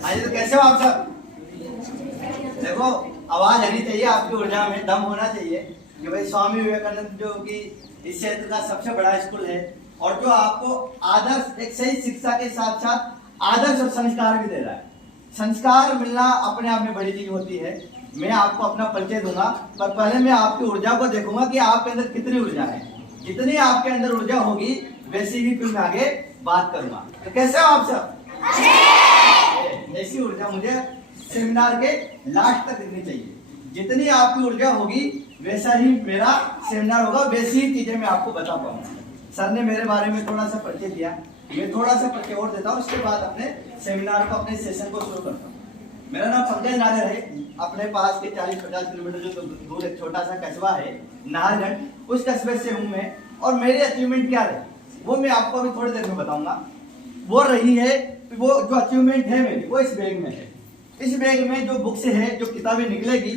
आइए, तो कैसे हो आप सब? देखो, आवाज आनी चाहिए, आपकी ऊर्जा में दम होना चाहिए कि भाई स्वामी विवेकानंद जो कि इस क्षेत्र का सबसे बड़ा स्कूल है और जो आपको आदर्श, एक सही शिक्षा के साथ साथ आदर्श और संस्कार भी दे रहा है। संस्कार मिलना अपने आप में बड़ी चीज होती है। मैं आपको अपना परिचय दूंगा, पर पहले मैं आपकी ऊर्जा को देखूंगा कि आपके अंदर कितनी ऊर्जा है। जितनी आपके अंदर ऊर्जा होगी वैसी ही फिर मैं आगे बात करूंगा। तो कैसे हो आप सब? ऐसी ऊर्जा मुझे सेमिनार के लास्ट तक दिखनी चाहिए। जितनी आपकी ऊर्जा होगी वैसा ही मेरा सेमिनार होगा, वैसी ही चीजें मैं आपको बता पाऊंगा। सर ने मेरे बारे में थोड़ा सा परिचय दिया, मैं थोड़ा सा परिचय और देता हूँ, उसके बाद अपने सेमिनार को, अपने सेशन को शुरू करता हूँ। मेरा नाम पंकज नागर है। अपने पास के 40-50 किलोमीटर जो दूर एक छोटा सा कस्बा है नाहरगढ़, उस कस्बे से हूँ मैं। और मेरी अचीवमेंट क्या रही वो मैं आपको अभी थोड़ी देर में बताऊंगा। वो रही है, वो जो अचीवमेंट है मेरी, वो इस बैग में है। इस बैग में जो बुक्स है, जो किताबें निकलेगी,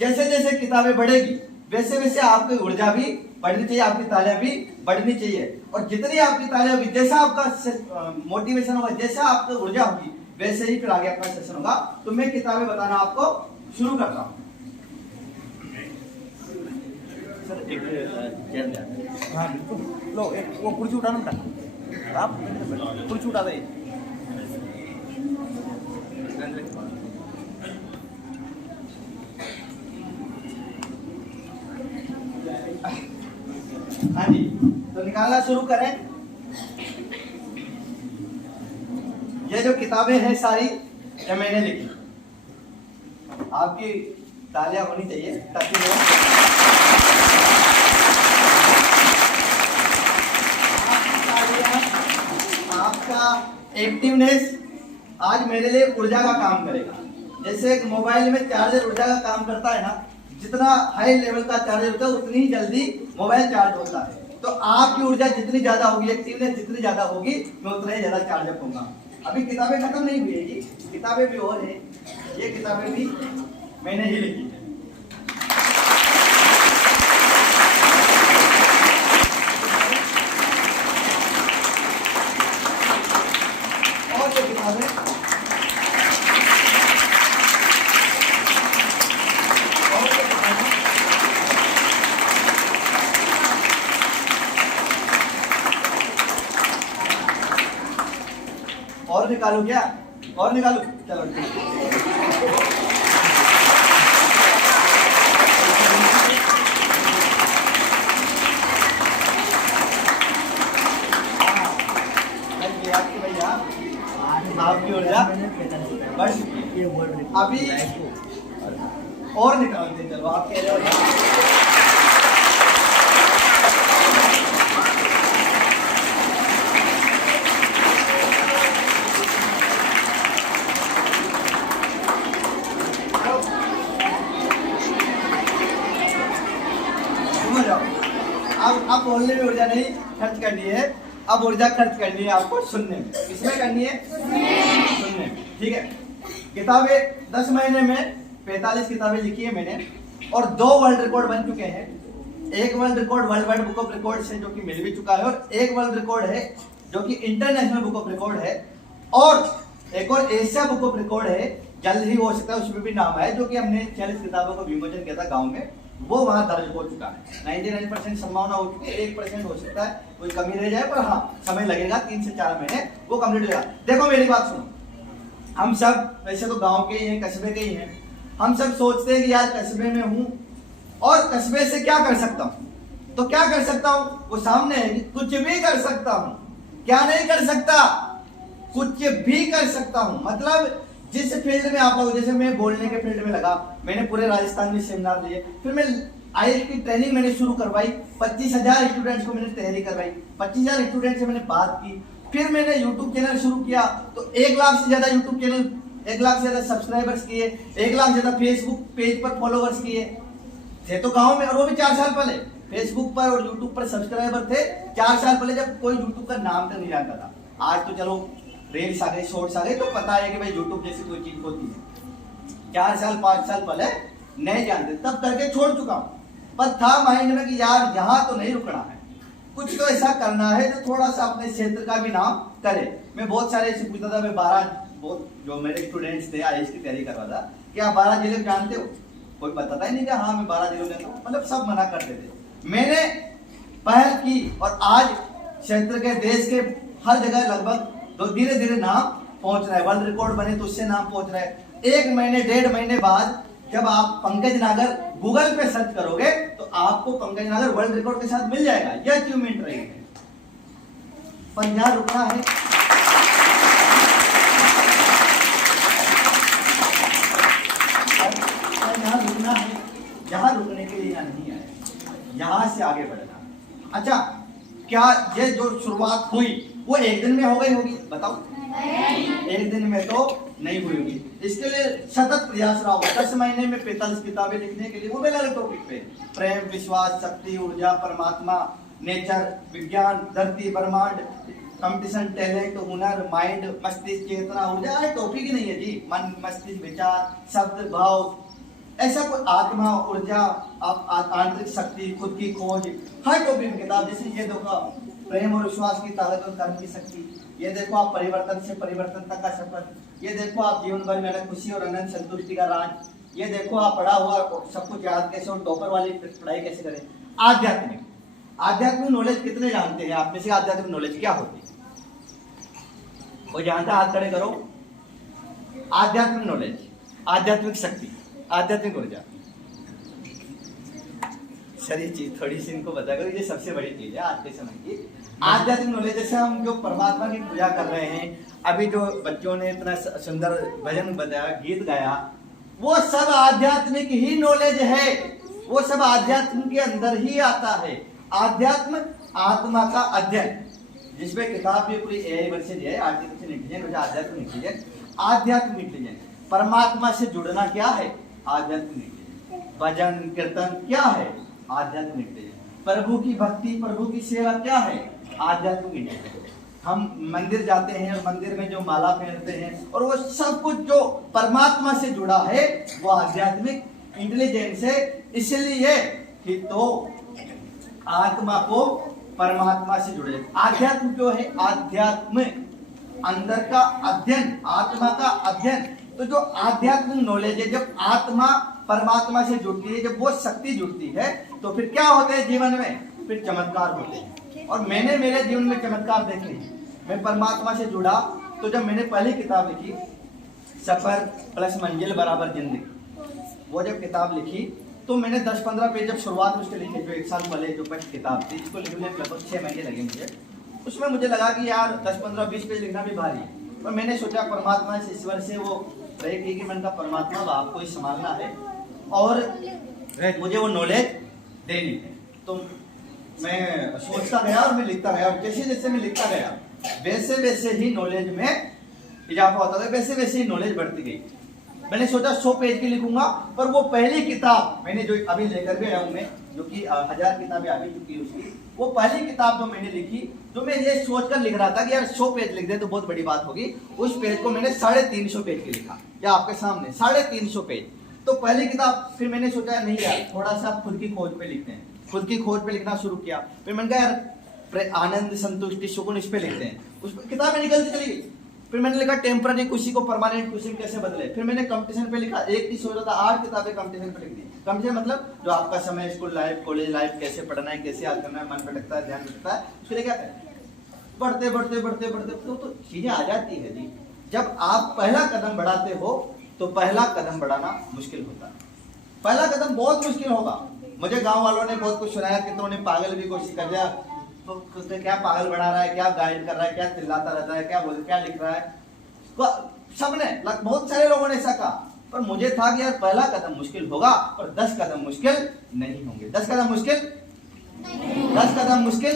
जैसे जैसे किताबें बढ़ेगी वैसे वैसे आपकी ऊर्जा भी बढ़नी चाहिए, आपकी तालियां भी बढ़नी चाहिए। और जितनी आपकी तालियां होगी, जैसा आपका मोटिवेशन होगा, जैसा आपकी ऊर्जा होगी, वैसे ही फिर आगे अपना सेशन होगा। तो मैं किताबें बताना आपको शुरू करता हूँ। सर एक हाँ बिल्कुल, लो एक वो कुर्सी उठाना बेटा, आप कुर्सी उठा दे। हाँ जी, तो निकालना शुरू करें। ये जो किताबें हैं सारी, ये मैंने लिखी। आपकी तालियां होनी चाहिए ताकि आपका एक्टिवनेस आज मेरे लिए ऊर्जा का काम करेगा। जैसे एक मोबाइल में चार्जर ऊर्जा का काम करता है ना, जितना हाई लेवल का चार्जर होता है उतनी ही जल्दी मोबाइल चार्ज होता है। तो आपकी ऊर्जा जितनी ज्यादा होगी, एक्टिवनेस जितनी ज्यादा होगी, मैं उतना ही ज्यादा चार्ज अप होगा। अभी किताबें खत्म नहीं हुई है जी, किताबें भी और है। ये किताबें भी मैंने ही लिखी है। और जो किताबें और निकालू क्या? और निकालू? चलो ठीक है। भैया आपकी ऊर्जा बस अभी और निकालते, चलो आप कह रहे हो। अब बोलने में ऊर्जा नहीं खर्च करनी है, अब ऊर्जा खर्च करनी है आपको सुनने में। किसमें करनी है? सुनने में। ठीक है। किताबें 10 महीने में 45 किताबें लिखी है मैंने, और 2 वर्ल्ड रिकॉर्ड बन चुके हैं। एक world record world wide book of record से जो कि मिल भी चुका है, और एक वर्ल्ड रिकॉर्ड है जो कि इंटरनेशनल बुक ऑफ रिकॉर्ड है, और एक और एशिया बुक ऑफ रिकॉर्ड है, जल्द ही हो सकता है उसमें भी नाम है, जो कि हमने 40 किताबों का विमोचन किया था गाँव में, वो वहां दर्ज हो चुका है। 99% संभावना हो चुकी है, 1% हो सकता है कोई कमी रह जाए, पर हाँ समय लगेगा, 3 से 4 महीने वो कंप्लीट हो जाएगा। देखो मेरी बात सुनो, हम सब वैसे तो गांव के ही हैं, कस्बे के ही हैं। हम सब सोचते हैं कि यार कस्बे में हूं और कस्बे से क्या कर सकता हूं, तो क्या कर सकता हूं? वो सामने है कि कुछ भी कर सकता हूं। क्या नहीं कर सकता? कुछ भी कर सकता हूं। मतलब जिस फील्ड में आप लोग, जैसे मैं बोलने के फील्ड में लगा, मैंने पूरे राजस्थान में सेमिनार लिए, फिर मैं आईएलटीएस की ट्रेनिंग मैंने शुरू करवाई, 25,000 स्टूडेंट्स को मैंने तैयारी करवाई, 25,000 स्टूडेंट से मैंने बात की। फिर मैंने यूट्यूब चैनल शुरू किया, तो 1 लाख से ज्यादा यूट्यूब चैनल, 1 लाख से ज्यादा सब्सक्राइबर्स किए, 1 लाख से ज्यादा फेसबुक पेज पर फॉलोवर्स किए थे तो गाँव में, और वो भी 4 साल पहले। फेसबुक पर और यूट्यूब पर सब्सक्राइबर थे 4 साल पहले, जब कोई यूट्यूब का नाम तक नहीं जानता था। आज तो चलो रील्स आ गए, शॉर्ट्स आ गए, तो पता है कि भाई यूट्यूब जैसी कोई चीज होती है। 4 साल 5 साल पहले नहीं जानते, तब करके छोड़ चुका हूं। पर था माइंड में कि यार यहाँ तो नहीं रुकना है, कुछ तो ऐसा करना है जो थोड़ा सा अपने क्षेत्र का भी नाम करे। मैं बहुत सारे ऐसे पूछता था, मैं 12 बहुत जो मेरे स्टूडेंट्स थे आईएएस की तैयारी करवा था कि आप 12 जिले जानते हो, कोई बताता ही नहीं कि हाँ मैं 12 जिलों जानता हूँ, मतलब सब मना करते थे। मैंने पहल की और आज क्षेत्र के देश के हर जगह लगभग तो धीरे धीरे नाम पहुंच रहा है, वर्ल्ड रिकॉर्ड बने तो उससे नाम पहुंच रहा है। 1 महीने 1.5 महीने बाद जब आप पंकज नागर गूगल पे सर्च करोगे तो आपको पंकज नागर वर्ल्ड रिकॉर्ड के साथ मिल जाएगा। यह अचीवमेंट रही है, पर यहाँ रुकना है। यहाँ रुकना है, यहाँ रुकने के लिए यहाँ नहीं आए, यहाँ से आगे बढ़ना। अच्छा, क्या ये जो शुरुआत हुई वो एक दिन में हो गई होगी? बताओ, एक दिन में तो नहीं हुई होगी। इसके लिए सतत प्रयास रहा होगा। 10 महीने में 45 किताबें लिखने के लिए, वो अलग टॉपिक पे, प्रेम, विश्वास, शक्ति, ऊर्जा, परमात्मा, नेचर, विज्ञान, धरती, ब्रह्मांड, कंपटीशन, टैलेंट, हुनर, माइंड, मस्तिष्क, चेतना, ऊर्जा, टॉपिक ही नहीं है जी। मन, मस्तिष्क, विचार, शब्द, भाव, ऐसा कोई आत्मा, ऊर्जा, आंतरिक शक्ति, खुद की खोज, हर टॉपिक में किताब। जैसे ये देखो प्रेम और विश्वास की ताकत और कर्म की शक्ति, ये देखो आप परिवर्तन से परिवर्तन तक का सफर, ये देखो आप जीवन भर में खुशी और आनंद संतुष्टि का राज, ये देखो आप पढ़ा हुआ सब कुछ याद कैसे और टॉपर वाली पढ़ाई कैसे करें। आध्यात्मिक, आध्यात्मिक नॉलेज कितने जानते हैं आप में से? आध्यात्मिक नॉलेज क्या होती है? वो जानता, हाथ खड़े करो। आध्यात्मिक नॉलेज, आध्यात्मिक शक्ति, आध्यात्मिक ऊर्जा, सर ये चीज थोड़ी सी इनको बता करो, ये सबसे बड़ी चीज है आज के समय की। आध्यात्मिक नॉलेज, जैसे हम जो परमात्मा की पूजा कर रहे हैं, अभी जो बच्चों ने इतना सुंदर भजन बजाया, गीत गाया, वो सब आध्यात्मिक ही नॉलेज है, वो सब आध्यात्म के अंदर ही आता है। आध्यात्म आत्मा का अध्ययन, जिसमें किताब भी पूरी एआई वर्सेज है, आर्टिफिशियल इंटेलिजेंस, आध्यात्मिक इंटेलिजेंस। आध्यात्मिक इंटेलिजेंस, परमात्मा से जुड़ना क्या है? आध्यात्मिक इंटेलिजेंस। भजन कीर्तन क्या है? आध्यात्मिक इंटेलिजेंस। प्रभु की भक्ति, प्रभु की सेवा क्या है? आध्यात्मिक इंटेलिजेंस। हम मंदिर जाते हैं और मंदिर में जो माला पहनते हैं और वो सब कुछ जो परमात्मा से जुड़ा है वो आध्यात्मिक इंटेलिजेंस है। इसलिए कि तो आत्मा को परमात्मा से जुड़े। आध्यात्म क्यों है? आध्यात्म अंदर का अध्ययन, आत्मा का अध्ययन। तो जो आध्यात्मिक नॉलेज है, जब आत्मा परमात्मा से जुड़ती है, जब वो शक्ति जुड़ती है, तो फिर क्या होते हैं जीवन में? फिर चमत्कार होते हैं। और मैंने मेरे जीवन में चमत्कार देखे। मैं परमात्मा से जुड़ा तो जब मैंने पहली किताब लिखी, सफर प्लस मंजिल बराबर जिंदगी, वो जब किताब लिखी तो मैंने 10-15 पेज जब शुरुआत में उसके लिखे, जो 1 साल पहले जो फर्स्ट किताब थी, इसको लिखने में लगभग 6 महीने लगे मुझे। उसमें मुझे लगा कि यार 10-15-20 पेज लिखना भी भारी है। तो मैंने सोचा परमात्मा से, ईश्वर से वो प्रे की कि मैंने कहा परमात्मा आपको ही संभालना है और मुझे वो नॉलेज देनी है। तो मैं सोचता गया और मैं लिखता गया, और जैसे जैसे मैं लिखता गया वैसे वैसे ही नॉलेज में इजाफा होता गया, वैसे वैसे ही नॉलेज बढ़ती गई। मैंने सोचा 100 पेज की लिखूंगा, पर वो पहली किताब मैंने जो अभी लेकर भी आया हूं मैं, जो कि 1000 किताबें आ भी चुकी है उसकी, वो पहली किताब जो मैंने लिखी, जो मैं ये सोचकर लिख रहा था कि यार 100 पेज लिख दे तो बहुत बड़ी बात होगी, उस पेज को मैंने 350 पेज की लिखा, या आपके सामने 350 पेज। तो पहली किताब फिर मैंने सोचा नहीं यार थोड़ा सा खुद की खोज पे लिखते हैं, खुद की खोज पे लिखना शुरू किया। फिर मैंने कहा यार आनंद, संतुष्टि, सुकून, इस पे लिखते हैं। उस किताबें निकलती चली गई। फिर मैंने लिखा टेम्पररी खुशी को परमानेंट खुशी में कैसे बदले। फिर मैंने कंपटीशन पे लिखा, एक नहीं सोचा था 8 किताबें कंपटीशन पे लिख दी। कंपटीशन मतलब जो आपका समय, स्कूल लाइफ, कॉलेज लाइफ, कैसे पढ़ना है, कैसे याद करना है, मन भटकता है, ध्यान भटकता है, उसके लिए क्या करें, बढ़ते बढ़ते बढ़ते बढ़ते तो चीजें आ जाती है जी। जब आप पहला कदम बढ़ाते हो तो पहला कदम बढ़ाना मुश्किल होता है, पहला कदम बहुत मुश्किल होगा। मुझे गांव वालों ने बहुत कुछ सुनाया कि तुमने पागल भी कोशिश कर दिया, तो क्या पागल बना रहा है, क्या गाइड कर रहा है, क्या चिल्लाता रहता है, क्या लिख रहा है, तो सबने बहुत सारे लोगों ने ऐसा कहा। पर मुझे था कि यार पहला कदम मुश्किल होगा और 10 कदम मुश्किल नहीं होंगे। 10 कदम मुश्किल 10 कदम मुश्किल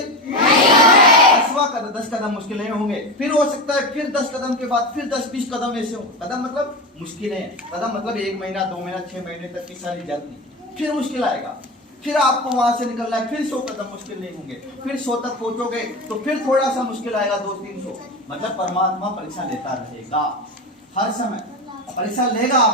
10 कदम मुश्किल नहीं होंगे। फिर हो सकता है फिर 10 कदम के बाद फिर 10-20 कदम ऐसे हो। कदम मतलब मुश्किल है, कदम मतलब 1 महीना 2 महीना 6 महीने तक की सारी जर्नी। फिर मुश्किल आएगा, फिर आपको वहां से निकलना है, फिर 100 कदम मुश्किल नहीं होंगे, फिर 100 तक पहुंचोगे तो फिर थोड़ा सा मुश्किल आएगा, 200-300। मतलब परमात्मा परीक्षा लेता रहेगा, हर समय परीक्षा लेगा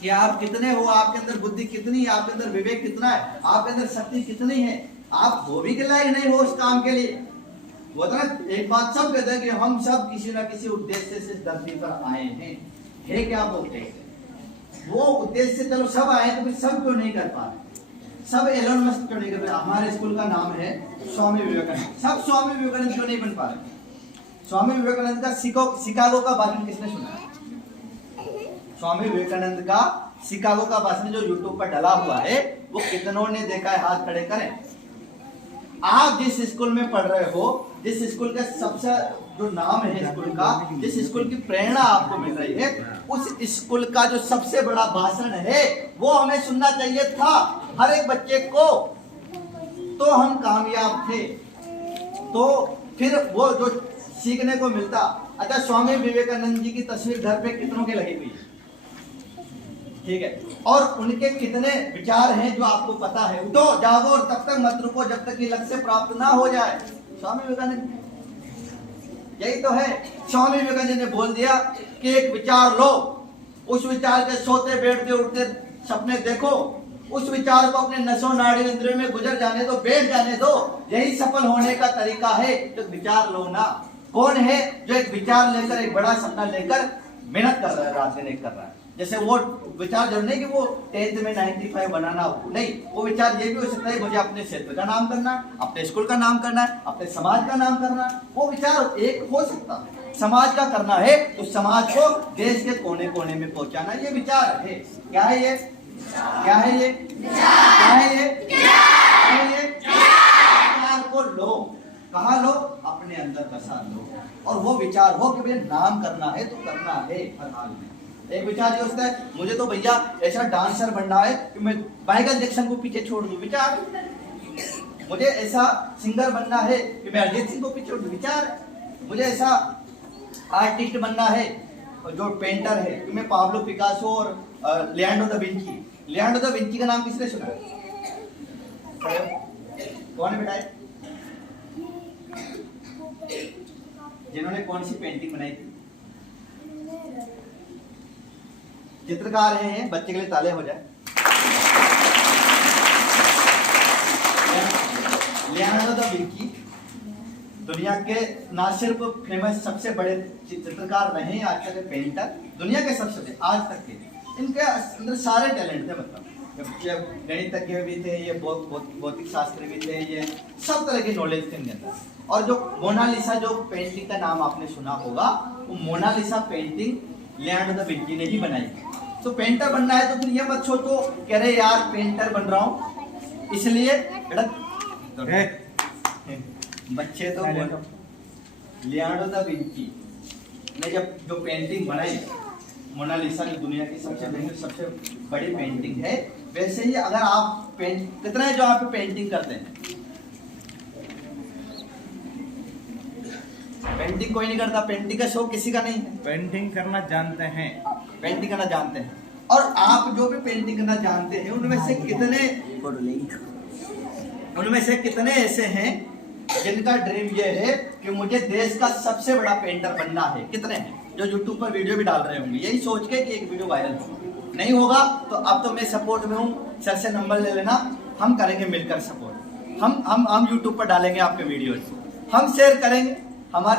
कि आप कितने हो, आपके अंदर बुद्धि कितनी है, आपके अंदर विवेक कितना है, आपके अंदर शक्ति कितनी है। आप धोबी के लायक नहीं हो उस काम के लिए। वो तो ना एक बात सब कहते हैं कि हम सब किसी ना किसी उद्देश्य से धरती पर आए हैं। है क्या वो उद्देश्य? वो उद्देश्य चलो सब आए तो फिर सब क्यों नहीं कर पा रहे? सब एलोन मस्क क्यों नहीं कर रहे? हमारे स्कूल का नाम है स्वामी विवेकानंद, सब स्वामी विवेकानंद क्यों नहीं बन पा रहे? स्वामी विवेकानंद का शिकागो का भाषण किसने सुना है? स्वामी विवेकानंद का शिकागो का भाषण जो यूट्यूब पर डला हुआ है वो कितनों ने देखा है? हाथ खड़े करें। आप जिस स्कूल में पढ़ रहे हो, जिस स्कूल का सबसे जो नाम है स्कूल का, जिस स्कूल की प्रेरणा आपको मिल रही है, उस स्कूल का जो सबसे बड़ा भाषण है वो हमें सुनना चाहिए था हर एक बच्चे को, तो हम कामयाब थे। तो फिर वो जो सीखने को मिलता। अच्छा, स्वामी विवेकानंद जी की तस्वीर घर पे कितनों के लगी हुई है? ठीक है, और उनके कितने विचार हैं जो आपको पता है? उठो जागो और तब तक मत रुको जब तक कि लक्ष्य प्राप्त ना हो जाए। स्वामी विवेकानंद यही तो है। स्वामी विवेकानंद ने बोल दिया कि एक विचार लो, उस विचार के सोते बैठते उठते सपने देखो, उस विचार को अपने नसों नाड़ी इंद्रियों में गुजर जाने दो, बैठ जाने दो। यही सफल होने का तरीका है। तो विचार लो ना। कौन है जो एक विचार लेकर, एक बड़ा सपना लेकर मेहनत कर रहा है, रात दिन एक कर रहा है? जैसे वो विचार जरूर नहीं कि वो 10th में 95 बनाना हो, नहीं। वो विचार ये भी हो सकता है मुझे अपने क्षेत्र का नाम करना है, अपने स्कूल का नाम करना है, अपने समाज का नाम करना है। वो विचार एक हो सकता है। समाज का करना है तो समाज को देश के कोने कोने में पहुंचाना, ये विचार है। क्या है ये? क्या है ये? क्या है ये? क्या है ये? विचार को लो। कहाँ लो? अपने अंदर बसा लो। और वो विचार हो कि भैया नाम करना है तो करना है हर हाल में। एक विचार ये होता है मुझे तो भैया ऐसा डांसर बनना है कि मैं माइकल जैक्सन को पीछे छोड़ दूं, विचार। मुझे ऐसा सिंगर बनना है कि मैं अरिजीत सिंह को पीछे छोड़ दूं, विचार। मुझे ऐसा आर्टिस्ट बनना है जो पेंटर है कि मैं पाब्लो पिकासो और Leonardo da Vinci. Leonardo da Vinci का नाम किसने सुना है? कौन है बेटा? जिन्होंने कौन सी पेंटिंग बनाई थी? चित्रकार हैं, बच्चे के लिए ताले हो जाए। लियोनार्डो दा विंची दुनिया के ना सिर्फ फेमस सबसे बड़े चित्रकार रहे, आज तक के पेंटर, दुनिया के सबसे आज तक के। इनके अंदर सारे टैलेंट थे, मतलब गणितज्ञ भी थे, ये भौतिक शास्त्री भी थे, ये सब तरह की नॉलेज थे इनके अंदर। और जो मोनालिसा जो पेंटिंग का नाम आपने सुना होगा, वो Mona Lisa painting Leonardo da Vinci ने ही बनाई। तो पेंटर बनना है तो फिर ये मत सोचो कह रहे यार पेंटर बन रहा हूँ इसलिए बच्चे तो लियोनार्डो दा विंची ने जब जो पेंटिंग बनाई मोनालिसा, जो दुनिया की सबसे बड़ी पेंटिंग है, वैसे ही अगर आप कितना है जो आप पेंटिंग करते हैं? पेंटिंग कोई नहीं करता, पेंटिंग का शौक किसी का नहीं है। पेंटिंग करना जानते हैं, पेंटिंग करना जानते हैं। और आप जो भी पेंटिंग करना जानते हैं उनमें से कितने ऐसे हैं जिनका ड्रीम ये है कि मुझे देश का सबसे बड़ा पेंटर बनना है? कितने हैं जो यूट्यूब पर वीडियो भी डाल रहे होंगे यही सोच के कि एक वीडियो वायरल हो? नहीं होगा तो अब तो मैं सपोर्ट में हूँ, सर से नंबर ले लेना, हम करेंगे मिलकर सपोर्ट। हम यूट्यूब पर डालेंगे आपके वीडियोस, हम शेयर करेंगे।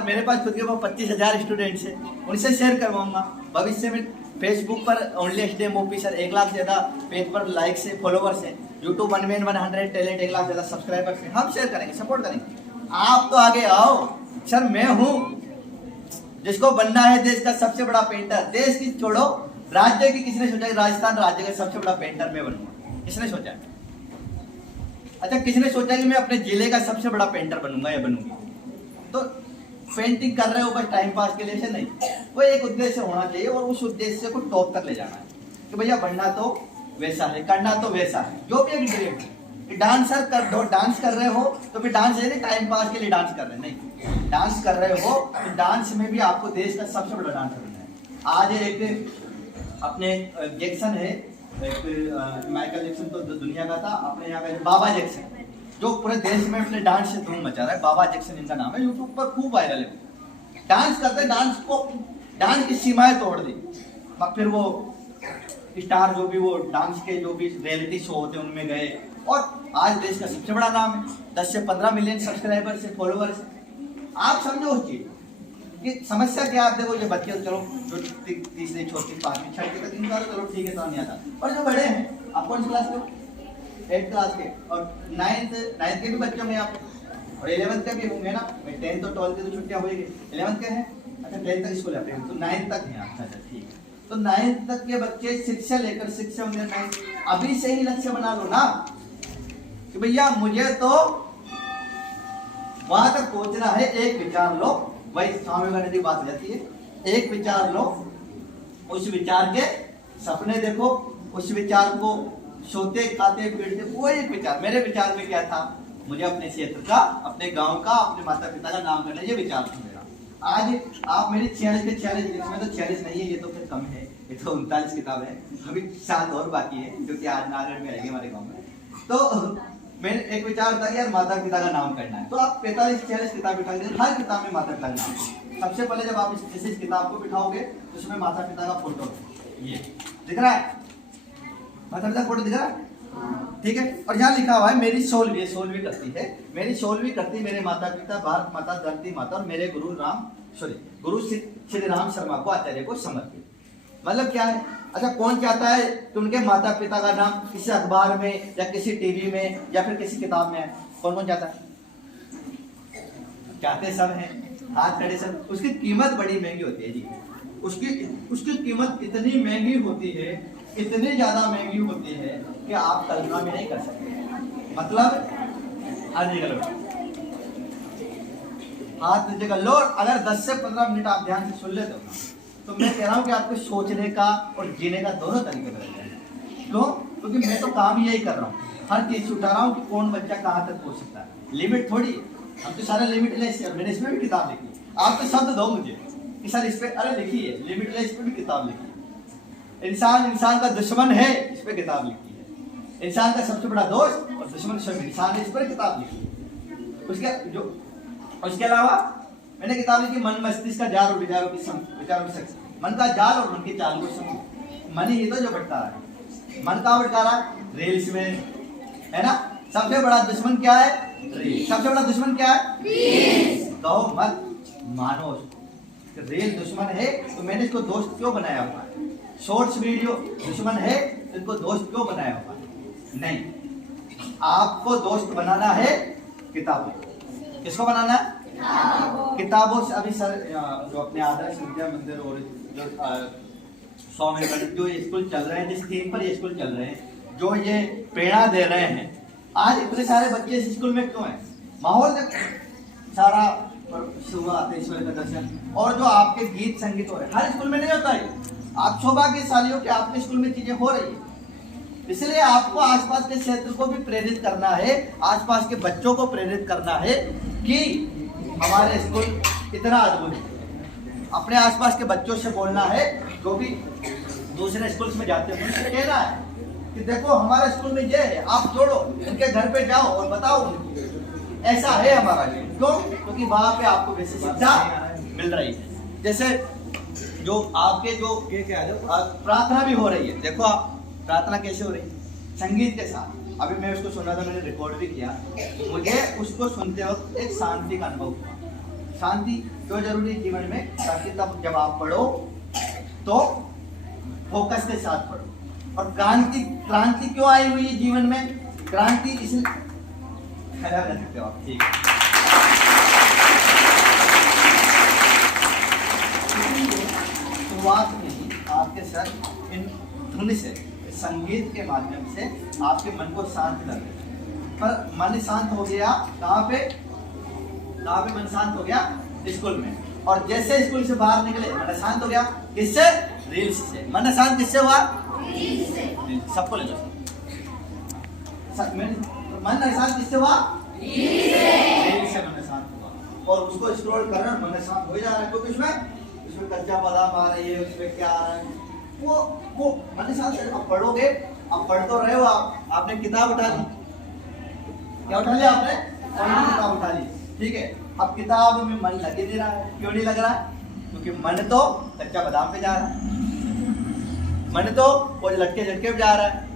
मेरे पास खुद के वो 25,000 स्टूडेंट्स हैं, उनसे शेयर करवाऊंगा। भविष्य में फेसबुक पर ओनली एचडीएम ऑफिसर 1 लाख से ज़्यादा पेज पर लाइक्स है, फॉलोवर्स हैं। यूट्यूब 1,100 टैलेंट 1 लाख से ज़्यादा सब्सक्राइबर्स हैं। हम शेयर करेंगे, सपोर्ट करेंगे। आप तो आगे आओ। सर मैं हूँ जिसको बनना है देश का सबसे बड़ा पेंटर। देश की छोड़ो, राज्य की किसने सोचा कि राजस्थान राज्य का सबसे बड़ा पेंटर मैं बनूंगा? किसने सोचा? अच्छा, किसने सोचा कि मैं अपने जिले का सबसे बड़ा पेंटर बनूंगा या बनूंगी? तो पेंटिंग कर रहे हो बस टाइम पास के लिए से नहीं, वो एक उद्देश्य होना चाहिए और उस उद्देश्य को टॉप तक ले जाना है कि भैया बनना तो वैसा है, करना तो वैसा है। जो भी एक ड्रीम है, डांसर कर दो, डांस कर रहे हो तो फिर डांस है नहीं टाइम पास के लिए डांस कर रहे हैं, नहीं। डांस कर रहे हो तो डांस में भी आपको देश का सबसे बड़ा डांसर बनना है। आज एक अपने जैक्सन है, एक माइकल जैक्सन तो दुनिया का था, अपने यहाँ का बाबा जैक्सन जो पूरे देश में अपने डांस से धूम मचा रहा है। बाबा जैक्सन इनका नाम है, यूट्यूब पर खूब वायरल है। डांस करते डांस की सीमाएं तोड़ दी। फिर वो स्टार जो भी वो डांस के जो भी रियलिटी शो होते हैं उनमें गए और आज देश का सबसे बड़ा नाम है, 10 से 15 मिलियन सब्सक्राइबर्स है, फॉलोअर्स है। आप समझो उस चीज कि समस्या क्या। आप देखो ये बच्चे चलो जो तीसरी चौथी पांचवी छठी तक इनका चलो ठीक है, समझ नहीं आता, और जो बड़े हैं, आप कौन सी क्लास के हो? 8th क्लास के, और 9th के भी बच्चे होंगे आप, और 11th के भी होंगे ना। 10th और 12th की तो छुट्टियां होगी, 11th के हैं, अच्छा 10th तक स्कूल है, तो 9th तक है। अच्छा ठीक है, तो 9th तक के बच्चे 6 से लेकर 6 से होंगे 9th, अभी से ही लक्ष्य बना लो ना कि भैया मुझे तो वहां तक पहुंचना है। एक विचार लो, वही स्वामी विवेकानंद की बात हो जाती है, एक विचार लो, उस विचार के सपने देखो, उस विचार को सोते खाते पीटते, वो एक विचार। मेरे विचार में क्या था, मुझे अपने क्षेत्र का, अपने गांव का, अपने माता पिता का नाम करना, ये विचार था मेरा। आज आप मेरी 46 के 46, इसमें तो 46 नहीं है, ये तो फिर कम है, ये तो 39 किताब है, अभी 7 और बाकी है जो कि आज नागढ़ में आएगी हमारे गाँव में। तो मेरे एक विचार था कि यार माता पिता का नाम करना है, तो आप 45-46 किताब बिठा दीजिए, हर किताब में माता पिता का नाम। सबसे पहले जब आप इस किताब को बिठाओगे तो उसमें माता पिता का फोटो ये दिख रहा है, माता पिता फोटो दिख रहा है, ठीक है। और यहाँ लिखा हुआ है मेरी 16वीं करती है, मेरी 16वीं करती मेरे माता पिता, भारत माता, धरती माता और मेरे गुरु श्री राम शर्मा को, आचार्य को समर्पित। मतलब क्या है, अच्छा कौन चाहता है कि उनके माता पिता का नाम किसी अखबार में या किसी टीवी में या फिर किसी किताब में है? कौन कौन चाहता है? चाहते सब हैं, हाथ खड़े सब। उसकी कीमत बड़ी महंगी होती है जी, उसकी कीमत इतनी महंगी होती है, इतनी ज्यादा महंगी होती है कि आप कल्पना भी नहीं कर सकते। मतलब हाथ नीचे कर लो, अगर 10 से 15 मिनट आप ध्यान से सुन लेते हो तो मैं कह रहा हूँ कि आपके सोचने का और जीने का दोनों तरीके बदल जाएंगे। क्यों? क्योंकि मैं तो काम यही कर रहा हूँ, हर चीज उठा रहा हूँ कि कौन बच्चा कहाँ तक पहुँच सकता है। लिमिट थोड़ी, हम तो सारे लिमिटलेस है। मैंने इसमें भी किताब लिखी, आप तो शब्द दो मुझे कि सर इस पे, अरे लिखी है लिमिटलेस पे भी किताब लिखी है। इंसान का दुश्मन है, इस पे किताब लिखी है। इंसान का सबसे बड़ा दोस्त और दुश्मन स्वयं इंसान है, इस पर किताब लिखी है। उसके अलावा मैंने किताब लिखी मन मस्तिष्क का जाल और विचारों की शक्ति। मन का जाल और मन की चाल को समझो। मन ही तो जो भटका रहा है, मन का भटका रहा है रील्स में, है ना। सबसे बड़ा दुश्मन क्या है? रील। सबसे बड़ा दुश्मन क्या है? कहो मत, मानो उसको। रील दुश्मन है तो मैंने इसको दोस्त क्यों बनाया हुआ है? शॉर्ट्स वीडियो दुश्मन है तो इनको दोस्त क्यों बनाया हुआ है? नहीं, आपको दोस्त बनाना है किताबों। किसको बनाना है? किताबों से। अभी सर जो अपने आदर्श विद्या मंदिर और जो स्वामी विवेकानंद जो स्कूल चल रहे हैं, जिस थीम पर ये स्कूल चल रहे हैं, जो ये प्रेरणा दे रहे हैं, आज इतने सारे बच्चे इस स्कूल में क्यों हैं? माहौल सारा सुबह आते ईश्वर का दर्शन, और जो आपके गीत संगीत हो रहे हैं, हर स्कूल में नहीं होता है। आप सौभाग्यशाली कि आपके स्कूल में चीजें हो रही है, इसलिए आपको आसपास के क्षेत्र को भी प्रेरित करना है, आसपास के बच्चों को प्रेरित करना है कि हमारे स्कूल इतना अद्भुत है। अपने आसपास के बच्चों से बोलना है, जो भी दूसरे स्कूल्स में जाते हैं उनसे कहना है कि देखो हमारे स्कूल में ये है, आप जोड़ो, उनके घर पे जाओ और बताओ ऐसा है हमारा ये। क्यों? क्योंकि वहां पे आपको वैसी शिक्षा मिल रही है। जैसे जो आपके जो प्रार्थना भी हो रही है, देखो आप प्रार्थना कैसे हो रही है? संगीत के साथ। अभी मैं उसको सुना था, मैंने रिकॉर्ड भी किया, मुझे उसको सुनते वक्त एक शांति का अनुभव हुआ। शांति क्यों जरूरी है जीवन में? ताकि तब जब आप पढ़ो तो फोकस के साथ पढ़ो। और क्रांति क्यों आई हुई है जीवन में? क्रांति इसलिए खड़ा रह सकते हो आप, ठीक है। शुरुआत में ही आपके सर इन धुन से, संगीत के माध्यम से आपके मन को शांत कर देते। पर मन शांत हो गया कहाँ पे मन शांत हो गया? स्कूल में। और जैसे स्कूल से बाहर निकले मन शांत हो गया। किससे? रील्स से। मन शांत किससे हुआ? रील्स से। सबको ले लो। मन शांत किससे हुआ? रील्स से मन शांत हुआ। और उसको स्क्रॉल कर रहे हैं, मन शांत हो जा रहा है। क्योंकि उसमें कच्चा बादाम आ रही है, उसमें क्या आ रहा है, वो मन शांत। अब पढ़ोगे, अब पढ़ तो रहे हो आपने किताब उठा ली। क्या उठा लिया आपने? किताब उठा ली, ठीक है। अब किताब में मन लग नहीं रहा है। क्यों नहीं लग रहा है? क्योंकि मन तो कच्चा बादाम पे जा रहा है, मन तो वो लटके झटके पे जा रहा है।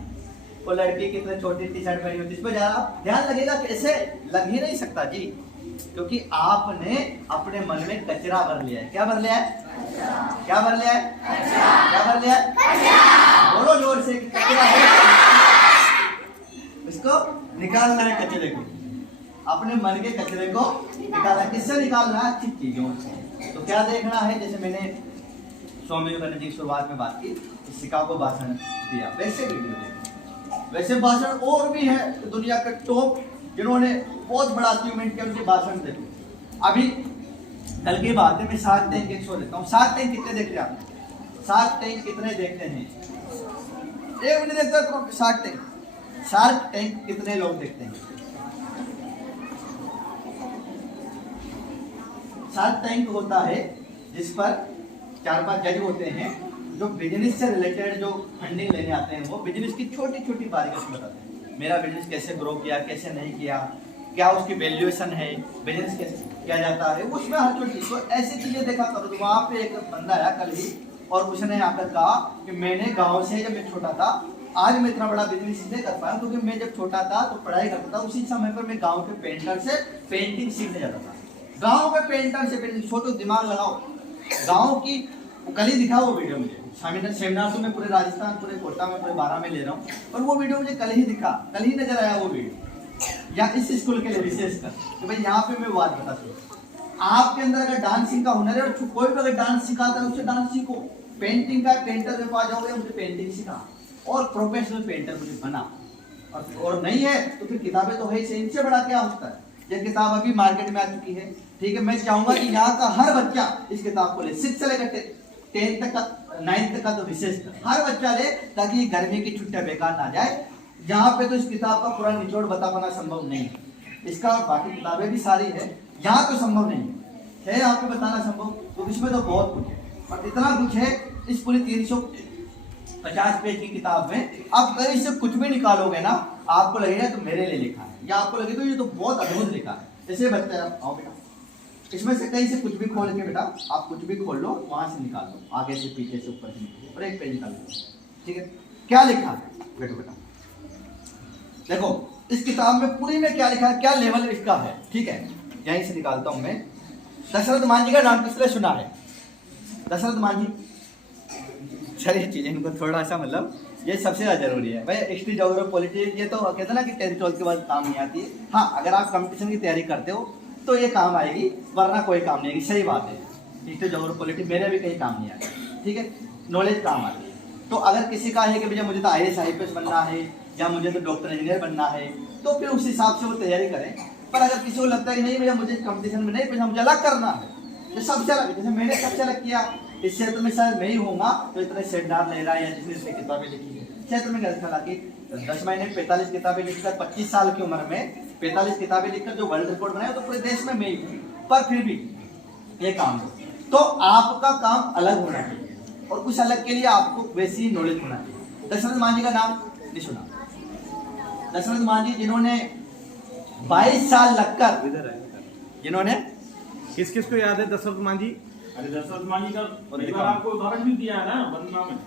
वो लड़की कितने छोटी टी शर्ट पहनी होती है, इस पर ज्यादा ध्यान लगेगा? कैसे लग ही नहीं सकता जी, क्योंकि आपने अपने मन में कचरा भर लिया है। क्या भर लिया है? क्या भर लिया है? क्या भर लिया है? बोलो जोर से, कचरा है, इसको निकालना है कचरे को। अपने मन के कचरे को निकालना, किससे निकालना है? अच्छी चीजों से। तो क्या देखना है, जैसे मैंने स्वामी विवेकानंद जी की शुरुआत में बात की, शिकागो भाषण दिया, वैसे वीडियो देखना। वैसे भाषण और भी है दुनिया के टॉप, जिन्होंने बहुत बड़ा अचीवमेंट किया, उनके भाषण देखो। अभी कल की बात है, मैं शार्क टैंक एक शो देखता हूँ। शार्क टैंक कितने देखते हैं आपने? शार्क टैंक कितने देखते हैं? एक मिनट देखता है शार्क टैंक। शार्क टैंक कितने लोग देखते हैं? शार्क टैंक होता है जिस पर 4-5 जज होते हैं, जो बिजनेस से रिलेटेड जो फंडिंग लेने आते हैं, वो बिजनेस की छोटी छोटी बारीकियां बताते हैं। मेरा बिजनेस कैसे ग्रो किया, कैसे नहीं किया, क्या उसकी वैल्यूएशन है, बिजनेस कैसे किया जाता है, उसमें हर छोटी। तो ऐसी चीजें देखा करो। तो वहाँ पे एक बंदा आया कल ही, और उसने आकर कहा कि मैंने गाँव से, जब मैं छोटा था, आज मैं इतना बड़ा बिजनेस इसलिए कर पाया क्योंकि मैं जब छोटा था तो पढ़ाई करता था, उसी समय पर मैं गाँव के पेंटर से पेंटिंग सीखने जाता था। गाँव में पेंटर से पेंटिंग, छोटो दिमाग लगाओ, गाँव की कल ही दिखा वो वीडियो मुझे। सेमिनार तो मैं पूरे राजस्थान, पूरे कोटा में, पूरे 12 में ले रहा हूँ, और वो वीडियो मुझे कल ही दिखा, कल ही नजर आया वो वीडियो। या इस स्कूल के लिए विशेष कर, तो भाई यहाँ पे मैं बात बता सकता, आपके अंदर अगर डांसिंग का हुनर है, और कोई भी अगर डांस सिखाता है उससे डांस सीखो। पेंटिंग का पेंटर में पा जाओगे, मुझे पेंटिंग सिखा, और प्रोफेशनल पेंटर मुझे बना। और नहीं है तो फिर किताबें तो है, इनसे बड़ा क्या होता है। ये किताब अभी मार्केट में आ चुकी है, ठीक है। मैं चाहूंगा कि यहाँ का हर बच्चा इस किताब को ले, 6 से लेकर 10 तक का, 9 तक का तो विशेष हर बच्चा ले, ताकि गर्मी की छुट्टियां बेकार ना जाए। यहाँ पे तो इस किताब का पूरा निचोड़ बता पाना संभव नहीं है, इसका बाकी किताबें भी सारी है, यहाँ तो संभव नहीं है यहाँ पे बताना संभव, तो इसमें तो बहुत कुछ है। और इतना कुछ है इस पूरी 350 पेज की किताब में। आप कहीं से कुछ भी निकालोगे ना, आपको लगेगा तो मेरे लिए लिखा है, या आपको लगेगा तो ये तो बहुत अद्भुत लिखा है। जैसे बच्चे आओ बेटा, इसमें से कहीं से कुछ भी खोल के बेटा, आप कुछ भी खोल लो, वहां से निकाल लो, आगे से, पीछे से, ऊपर से, और एक पेज निकाल लो, ठीक है। क्या लिखा है बेटो? बेटा देखो इस किताब में पूरी में क्या लिखा है, क्या लेवल इसका है, ठीक है। यहीं से निकालता हूं मैं। दशरथ मांझी का नाम किसने सुना है? दशरथ मांझी। चलिए चीजें इनको थोड़ा सा, मतलब ये सबसे ज्यादा जरूरी है भाई। हिस्ट्री, ज्योग्राफी, पॉलिटिक्स, ये तो कहते हैं ना कि 10th-12th के बाद काम नहीं आती है। हाँ, अगर आप कंपटीशन की तैयारी करते हो तो ये काम आएगी, वरना कोई काम नहीं आएगी। सही बात है, हिस्ट्री, ज्योग्राफी, पॉलिटिक्स मेरे भी कहीं काम नहीं आती, ठीक है। नॉलेज काम आती है। तो अगर किसी का है कि भैया मुझे तो IAS IPS बनना है, या मुझे तो डॉक्टर इंजीनियर बनना है, तो फिर उस हिसाब से वो तैयारी करें। पर अगर किसी को लगता है कि नहीं भैया मुझे कंपटीशन में नहीं, फिर मुझे अलग करना है, जो सबसे अलग, जैसे मैंने सबसे अलग किया, इस क्षेत्र में शायद मैं ही होऊंगा तो इतने सेमिनार ले रहा है, या जिसने इसने किताबें लिखी है क्षेत्र में। घर खा के 10 महीने में 45 किताबें लिखकर, 25 साल की उम्र में 45 किताबें लिखकर जो वर्ल्ड रिकॉर्ड बनाया, तो पूरे देश में मैं ही हूँ। पर फिर भी ये काम है, तो आपका काम अलग होना चाहिए, और कुछ अलग के लिए आपको वैसी नॉलेज होना चाहिए। दशरथ मांझी का नाम नहीं सुना? दशरथ मांझी जिन्होंने 22 साल लगकर, जिन्होंने, किस किस को याद है दशरथ मांझी? अरे दशरथ मांझी का एक बार आपको उदाहरण भी दिया है ना वंदना में।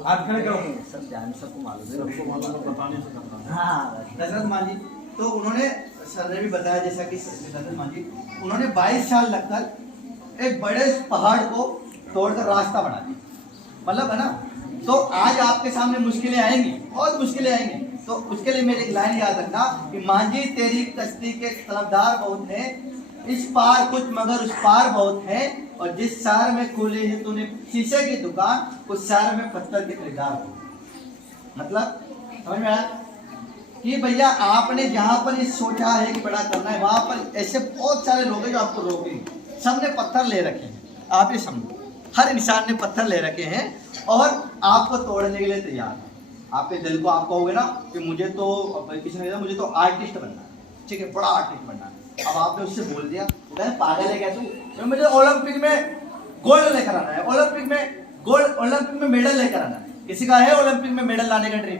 आप खड़े करो, सब जान, सबको मालूम है, सबको मालूम है, बताने से करना है। हाँ, दशरथ मांझी तो उन्होंने, सर ने भी बताया जैसा कि दशरथ मांझी, उन्होंने 22 साल लगकर एक बड़े पहाड़ को तोड़कर रास्ता बना दिया, मतलब है ना। तो आज आपके सामने मुश्किलें आएंगी, बहुत मुश्किलें आएंगी, तो उसके लिए मेरी एक लाइन याद रखना कि मांझी तेरी कश्ती के तलबदार बहुत हैं, इस पार कुछ मगर उस पार बहुत है, और जिस शहर में खोली है तूने शीशे की दुकान, उस शहर में पत्थर के खरीदार हो। मतलब समझ में आया कि भैया आपने जहां पर ये सोचा है कि बड़ा करना है, वहां पर ऐसे बहुत सारे लोग हैं जो आपको रोकेंगे। सबने पत्थर ले रखे हैं, आप ये समझो, हर इंसान ने पत्थर ले रखे हैं और आपको तोड़ने के लिए तैयार है। आपके दिल को आप कहोगे ना कि मुझे तो, किसी ने कहा मुझे तो आर्टिस्ट बनना है, ठीक है, बड़ा आर्टिस्ट बनना है। अब आपने उससे बोल दिया, पागल है क्या तू, तो मुझे ओलंपिक में गोल्ड लेकर आना है, ओलंपिक में गोल्ड, ओलंपिक में मेडल लेकर आना है। किसी का है ओलंपिक में मेडल लाने का ड्रीम?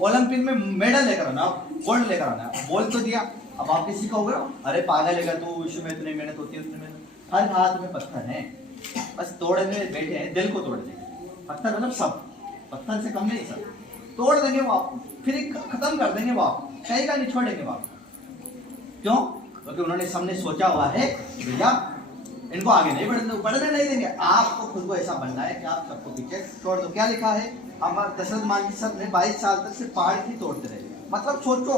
ओलंपिक में मेडल लेकर आना, गोल्ड लेकर आना, बोल तो दिया। अब आप किसी को ना, अरे पागल है क्या तू, इसमें इतनी मेहनत होती है, उसमें मेहनत। हर हाथ में पत्थर है, बस तोड़ने बैठे हैं, दिल को तोड़ने। पत्थर मतलब सब, पत्थर से कम नहीं सर, तोड़ देंगे वो आपको, फिर खत्म कर देंगे वो आप, कहीं का नहीं छोड़ेंगे वो आप। क्यों? क्योंकि उन्होंने सामने सोचा हुआ है भैया इनको आगे नहीं बढ़ने नहीं देंगे। आपको खुद को ऐसा बनना है कि आप सबको पीछे छोड़ दो। क्या लिखा है? हमारे दशरथ मान जी सब ने 22 साल तक से पहाड़ ही तोड़ते रहे। मतलब सोचो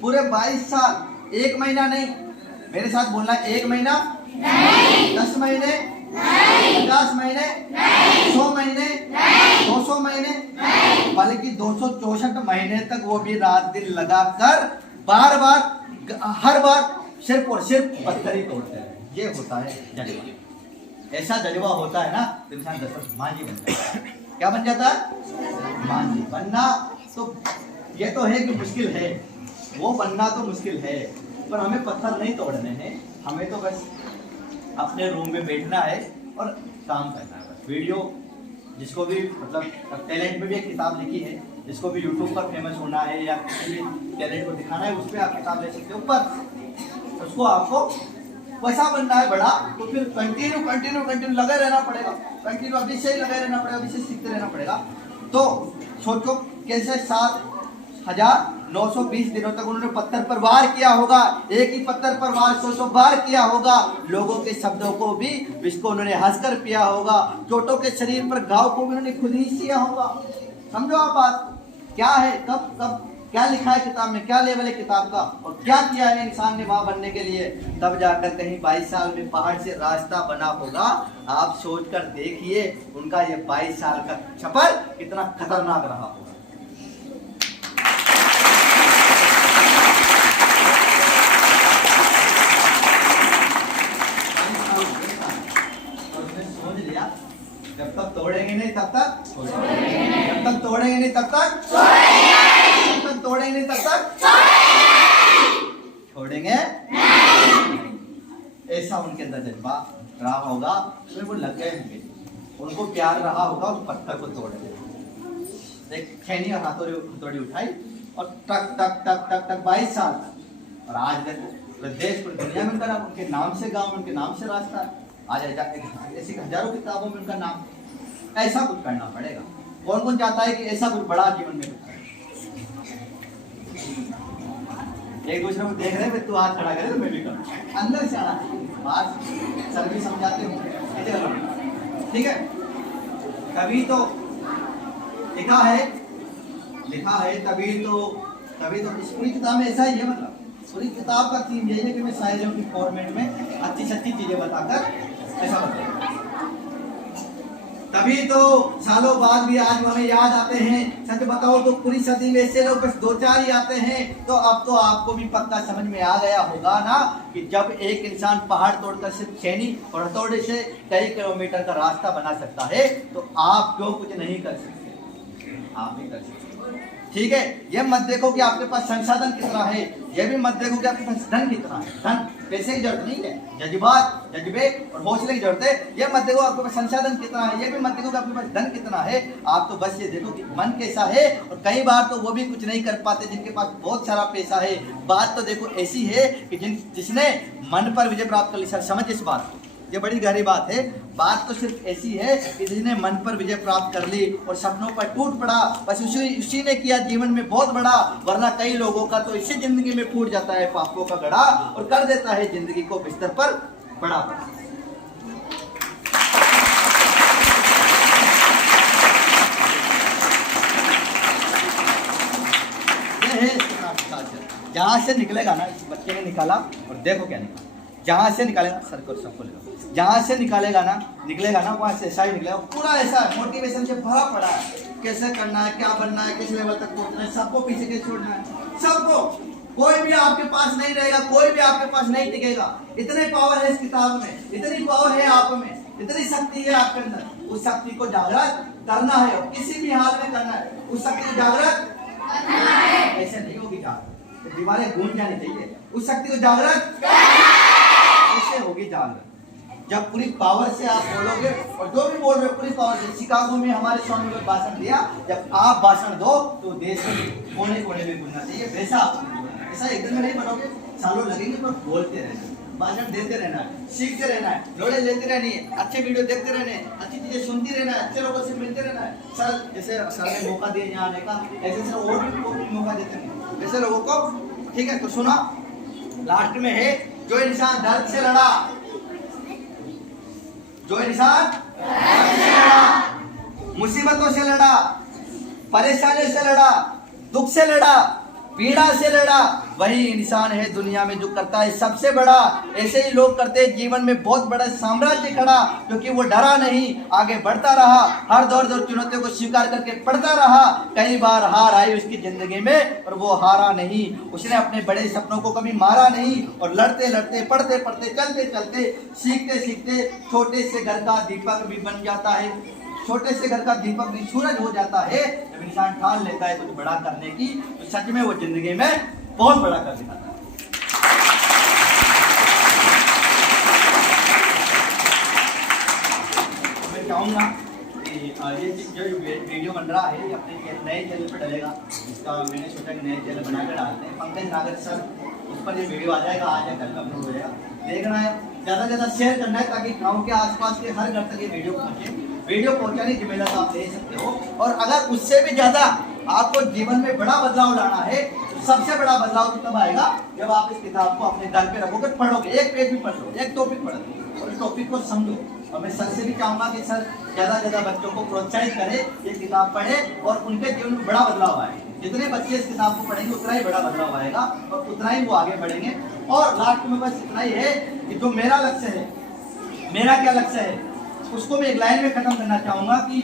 पूरे 22 साल, 1 महीना नहीं, मेरे साथ बोलना, 1 महीना नहीं, 10 महीने नहीं, 50 महीने नहीं, 100 महीने नहीं, 200 महीने नहीं, बल्कि 264 महीने तक वो भी रात दिन लगाकर बार बार हर बार सिर्फ और सिर्फ पत्थर ही तोड़ते हैं। ये होता है जज्बा। ऐसा जज्बा होता है ना तो इंसान दशरथ मांझी बन जाता है। क्या बन जाता है? मांझी बनना। तो ये तो है कि मुश्किल है, वो बनना तो मुश्किल है, पर हमें पत्थर नहीं तोड़ने हैं। हमें तो बस अपने रूम में बैठना है और काम करना है बस। वीडियो जिसको भी मतलब टैलेंट में भी एक किताब लिखी है, जिसको भी यूट्यूब पर फेमस होना है या किसी भी टैलेंट को दिखाना है, उस पर आप किताब ले सकते हो। पर उसको आपको पैसा बनना है बड़ा, तो फिर कंटिन्यू लगे रहना पड़ेगा, कंटिन्यू अभी से ही लगे रहना पड़ेगा, अभी से सीखते रहना पड़ेगा। तो सोचो कैसे 7,920 दिनों तक उन्होंने पत्थर पर वार किया होगा, एक ही पत्थर पर वार 100 बार किया होगा। लोगों के शब्दों को भी जिसको उन्होंने हंसकर पिया होगा, चोटों के शरीर पर घाव को भी उन्होंने खुद ही सिया होगा। समझो आप बात क्या है, कब कब क्या लिखा है किताब में, क्या लेवल है किताब का, और क्या किया है इंसान ने वहां बनने के लिए, तब जाकर कहीं 22 साल में पहाड़ से रास्ता बना होगा। आप सोचकर देखिए उनका ये 22 साल का सफर कितना खतरनाक रहा होगा। जब तक तोड़ेंगे नहीं तब तक जब तक तोड़ेंगे नहीं तब तक जब तक तोड़ेंगे नहीं तब तक छोड़ेंगे। ऐसा उनके अंदर जज्बा रहा होगा, फिर वो लग गए होंगे, उनको प्यार रहा होगा उस पत्थर को तोड़ने। एक खैनी और हथौड़ी उठाई और टक टक टक टक टक 22 साल तक। और आज देश पूरी दुनिया में उनका उनके नाम से गाँव, उनके नाम से रास्ता है। आज ऐसी हजारों किताबों में उनका नाम। ऐसा कुछ करना पड़ेगा। कौन कौन चाहता है कि ऐसा कुछ बड़ा जीवन में कुछ करे? एक दूसरे को देख रहे हैं, तू हाथ खड़ा करे तो मैं भी करूँ, अंदर से आना, बात सर भी समझाते हो, ठीक है। कभी तो लिखा है तभी तो इस पूरी किताब में ऐसा ही है। मतलब पूरी किताब का थीम यही है कि मैं शायरियों की फॉर्मेट में अच्छी चीजें बताकर ऐसा बताऊं। तभी तो सालों बाद भी आज हमें याद आते हैं। सच बताओ तो पूरी सदी में ऐसे लोग बस 2-4 ही आते हैं। तो अब तो आपको भी पक्का समझ में आ गया होगा ना कि जब एक इंसान पहाड़ तोड़कर सिर्फ छेनी और हथौड़े से कई किलोमीटर का रास्ता बना सकता है, तो आप क्यों कुछ नहीं कर सकते? आप भी कर सकते। ठीक है, ये मत देखो कि आपके पास संसाधन कितना है, ये भी मत देखो कि आपके पास धन कितना है। धन पैसे की जरूरत नहीं है, जज्बात, जज्बे और हौसले की जरूरत है। ये मत देखो आपके पास संसाधन कितना है, ये भी मत देखो कि आपके पास धन कितना है। आप तो बस ये देखो कि मन कैसा है। और कई बार तो वो भी कुछ नहीं कर पाते जिनके पास बहुत सारा पैसा है। बात तो देखो ऐसी है कि जिसने मन पर विजय प्राप्त कर ली। सर समझ इस बात को, ये बड़ी गहरी बात है। बात तो सिर्फ ऐसी है कि जिसने मन पर विजय प्राप्त कर ली और सपनों पर टूट पड़ा, बस उसी ने किया जीवन में बहुत बड़ा। वरना कई लोगों का तो इसी जिंदगी में फूट जाता है पापों का गड़ा और कर देता है जिंदगी को बिस्तर पर बड़ा। ये है जहां से निकलेगा ना, बच्चे ने निकाला और देखो क्या निकाला। जहां से निकालेगा सर को सबको ले लो, जहां से निकालेगा ना वहां से ऐसा ही निकलेगा। पूरा ऐसा मोटिवेशन से भरा पड़ा है, कैसे करना है, क्या बनना है, किस लेवल तक पहुंचना है, सबको पीछे कैसे छोड़ना है, सबको। कोई भी आपके पास नहीं रहेगा, कोई भी आपके पास नहीं टिकेगा। इतने पावर है इस किताब में, इतनी पावर है आप में, इतनी शक्ति है आपके अंदर। उस शक्ति को जागृत करना है और किसी भी हाल में करना है। उस शक्ति को जागृत करना है, ऐसे नहीं होगी जागृत, दीवारें गूंज जानी चाहिए। उस शक्ति को जागृत कैसे होगी जागृत? जब पूरी पावर से आप बोलोगे, और जो भी बोल रहे हो पूरी पावर से। शिकागो में हमारे स्वामी ने भाषण दिया, जब आप भाषण दो तो देश के कोने कोने में गूंजना चाहिए। वैसा ऐसा एक दिन में नहीं बनोगे। सालों लगेंगे, पर बोलते रहना है, भाषण देते रहना है, सीखते रहना है, नॉलेज लेते रहनी है, अच्छे वीडियो देखते रहने हैं, अच्छी चीजें सुनती रहना है, अच्छे लोगों से मिलते रहना है। सर जैसे सर ने मौका दिया यहाँ आने का, ऐसे सर और भी मौका देते हैं ऐसे लोगों को। ठीक है, तो सुना लास्ट में है, जो इंसान दर्द से लड़ा, जो इंसान दर्द से लड़ा, मुसीबतों से लड़ा, परेशानियों से लड़ा, दुख से लड़ा, पीड़ा से लड़ा, वही इंसान है दुनिया में जो करता है सबसे बड़ा। ऐसे ही लोग करते हैं जीवन में बहुत बड़ा साम्राज्य खड़ा, क्योंकि वो डरा नहीं, आगे बढ़ता रहा, हर दौर चुनौतियों को स्वीकार करके पढ़ता रहा। कई बार हार आई उसकी जिंदगी में, पर वो हारा नहीं, उसने अपने बड़े सपनों को कभी मारा नहीं, और लड़ते लड़ते, पढ़ते पढ़ते, चलते चलते, सीखते सीखते छोटे से घर का दीपक भी बन जाता है, छोटे से घर का दीपक भी सूरज हो जाता है। जब इंसान ठान लेता है कुछ बड़ा करने की, तो सच में वो जिंदगी में बहुत बड़ा कर दिखाता है। मैं चाहूंगा कि ये जो वीडियो बन रहा है ये अपने नए चैनल पर डलेगा, इसका मैंने सोचा कि नए चैनल बनाकर डालते हैं, पंकज नागर सर, उस पर ये वीडियो आ जाएगा, आज या कल अपलोड हो जाएगा। देखना है, ज़्यादा से ज़्यादा शेयर करना है, ताकि गाँव के आसपास के हर घर तक ये वीडियो पहुँचे। वीडियो पहुंचाने की जिम्मेदारी आप ले सकते हो, और अगर उससे भी ज्यादा आपको जीवन में बड़ा बदलाव लाना है, तो सबसे बड़ा बदलाव तो तब आएगा जब आप इस किताब को अपने घर पे रखोगे, पढ़ोगे, एक पेज भी पढ़ लो, एक टॉपिक पढ़ लो और इस टॉपिक को समझो। और मैं सर से भी चाहूंगा कि सर ज्यादा से ज्यादा बच्चों को प्रोत्साहित करें, ये किताब पढ़े और उनके जीवन में बड़ा बदलाव आए। जितने बच्चे इस किताब को पढ़ेंगे उतना ही बड़ा बदलाव आएगा और उतना ही वो आगे बढ़ेंगे। और लास्ट में बस इतना ही है कि जो मेरा लक्ष्य है, मेरा क्या लक्ष्य है, उसको मैं एक लाइन में खत्म करना चाहूंगा कि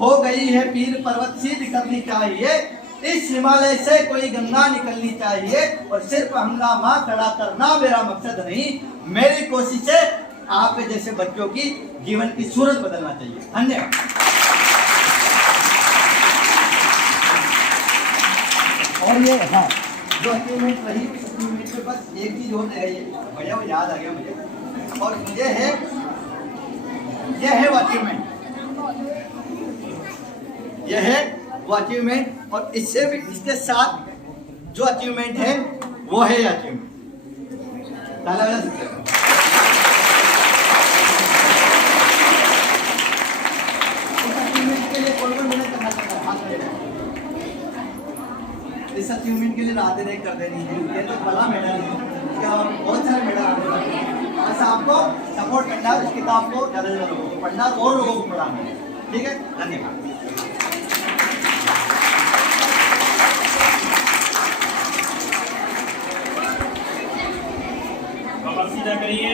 हो गई है पीर पर्वत सीध करनी चाहिए, इस हिमालय से कोई गंगा निकलनी चाहिए, और सिर्फ हंगामा खड़ा करना मेरा मकसद नहीं, मेरी कोशिश है आप जैसे बच्चों की जीवन की सूरत बदलना चाहिए। धन्यवाद। और ये हाँ, जो अचीवमेंट रही, अचीवमेंट में बस एक चीज और रह गई है, भैया वो याद आ गया मुझे, और मुझे है, यह है वो अचीवमेंट, यह है वो अचीवमेंट, और इससे भी इसके साथ जो अचीवमेंट है वो है अचीवमेंट। ताला बजा सकते हो। इस अचीवमेंट के लिए कौन कौन मेहनत करना चाहता है? हाथ में इस अचीवमेंट के लिए रातें नहीं कर देनी है, ये तो बड़ा मेडल है, क्या बहुत सारे मेडल आते हैं। बस आपको सपोर्ट करना है, इस किताब को ज़्यादा से ज़्यादा लोगों को पढ़ना और लोगों को पढ़ाना है। ठीक है, धन्यवाद। सीधा करिए।